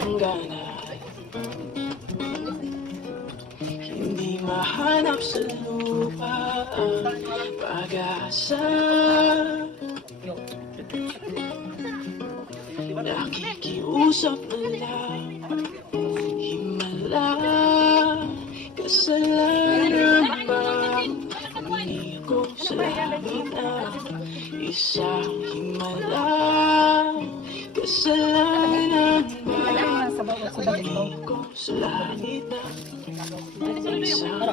ang gana. Hindi mahanap sa lupa ang pag-asa. Nakikiusap na lang, himala. Kasalanan ba? Hindi ko sa langit na isang himala. Kasalanan ba? Hindi ko sa langit na isang himala.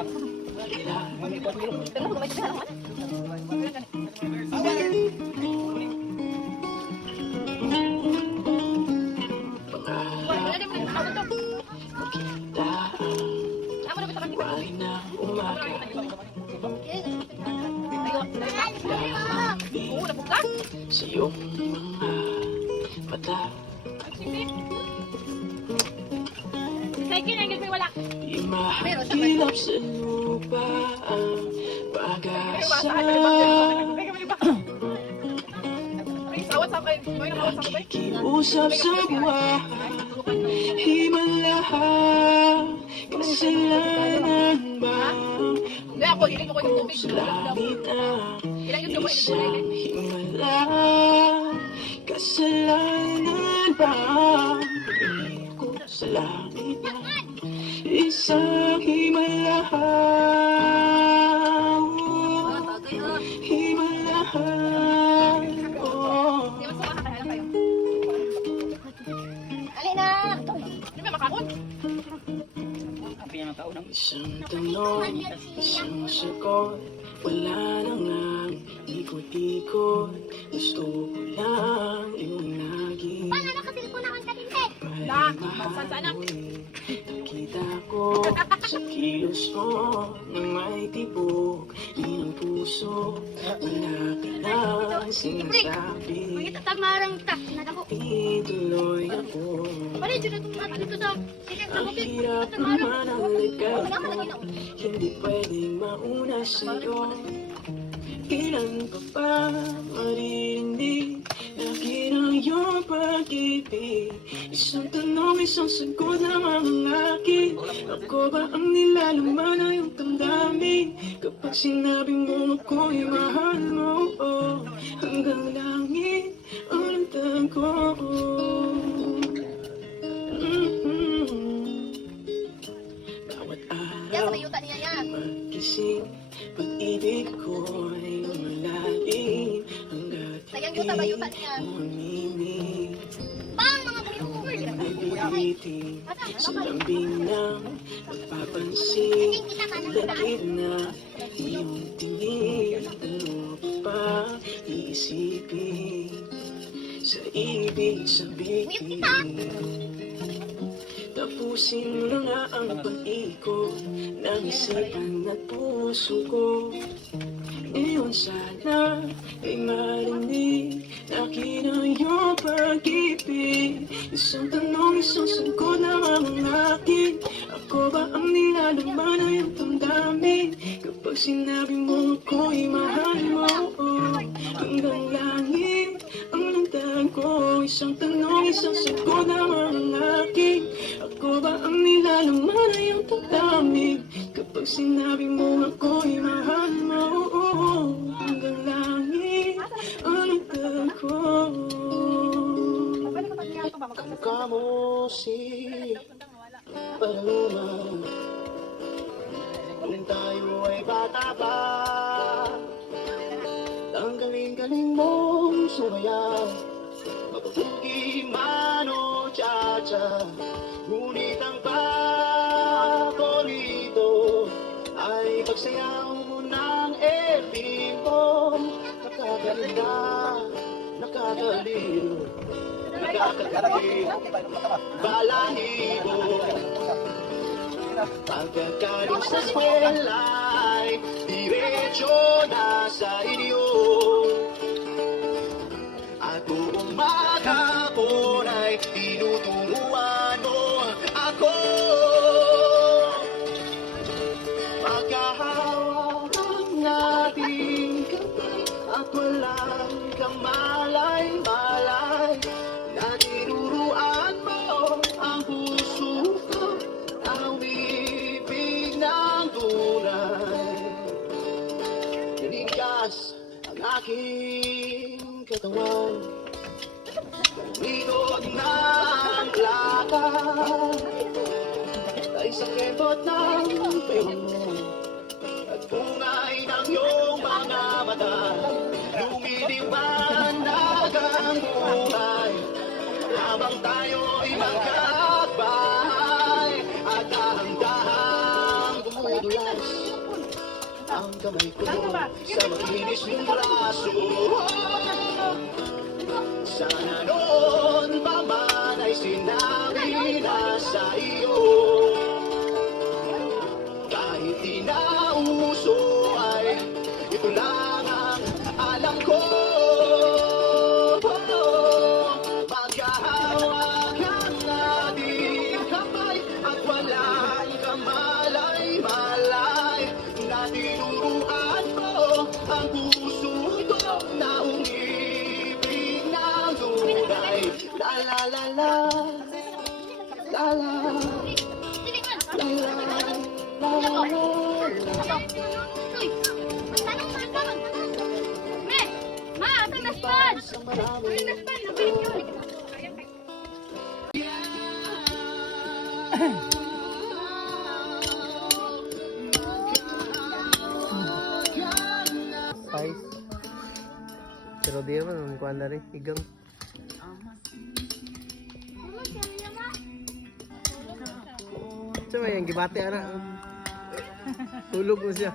Buhay na umaga, sa iyong mga mata. Di mahagilap sa lupa ang pag-asa. Nakikiusap sa buhay, himala. Kasalanan ba? Hindi ko sa langit ang isang himala. Kasalanan ba? Hindi ko sa langit ang isang himala. Himala. Isang tanong, isang sagot, wala na ngang ikot-ikot. Gusto ko lang yung naging mahal. Nakita ko sa kilos mo na may tibok ng puso. Wala ka lang sinasabi, ituloy ako. Ang hirap naman ang ligay ko, hindi pwedeng mauna sa'yo. Kailan ka pa maririnig na kinang iyong pag-ibig? Isang tanong, isang sagot lang ang akin. Ako ba ang nilalaman na iyong damdamin? Kapag sinabi mo ako'y mahal mo, hanggang langit ang lantan ko. Bawat araw, pagkising, pag-ibig ko'y lumalalim hanggat hindi mo aminin. May bibitin sa lambing ng napapansin, latid na iyong tingin. Ano pa iisipin sa ibig sabihin? Tapusin mo na nga ang pag-ikot ng isipan at puso ko. Ngayon sana ay marinig na kinang iyong pag-ibig. Isang tanong, isang sagot na ang akin. Ako ba ang nilalaman na iyong damdamin? Kapag sinabi mo ako'y mahal mo, hanggang langit ang lantan ko. Isang tanong, isang sagot na ang akin. Ako ba ang nilalaman na iyong damdamin? Kapag sinabi mo ako'y mahal mo, hanggang langit ang lantan ko. Kamukha mo si Paloma, nung tayo ay bata pa. Ang galing-galing mong sumayaw, mapapugi man o cha-cha. Ngunit ang paborito ay pagsayaw mo ng epipom. Nakakalinda, nakakaliw, nakakaliw, balahibo. Pagkakaroon sa eskwela ay diretso na sa inyo. At buong maghapon ay tinuturuan mo ako. Magkahawak ang ating kamay at walang kamalay-malay na tinuruan mo ang aking katawan. Ikot ng lakad ay sa kebot ng pera mo. At bungay ng iyong mga mata, lumiliwanag ang buhay habang tayo'y magkakbahay. At dahan-dahang dumudulas ang kamay ko sa makinis mong braso. Sana noon pa man ay sinabi na sa iyo, kahit di na uso ay ito lang ang alam ko. Magkahawak ang ating kamay at walang kamalay-malay. Natinuruan mo ang puso ko na umibig ng tunay. La la la la, la la, la la, la la la. Size. Pero di naman, ang kuha na rin, higang. Sa may, ang gibate, ara. Tulog mo siya.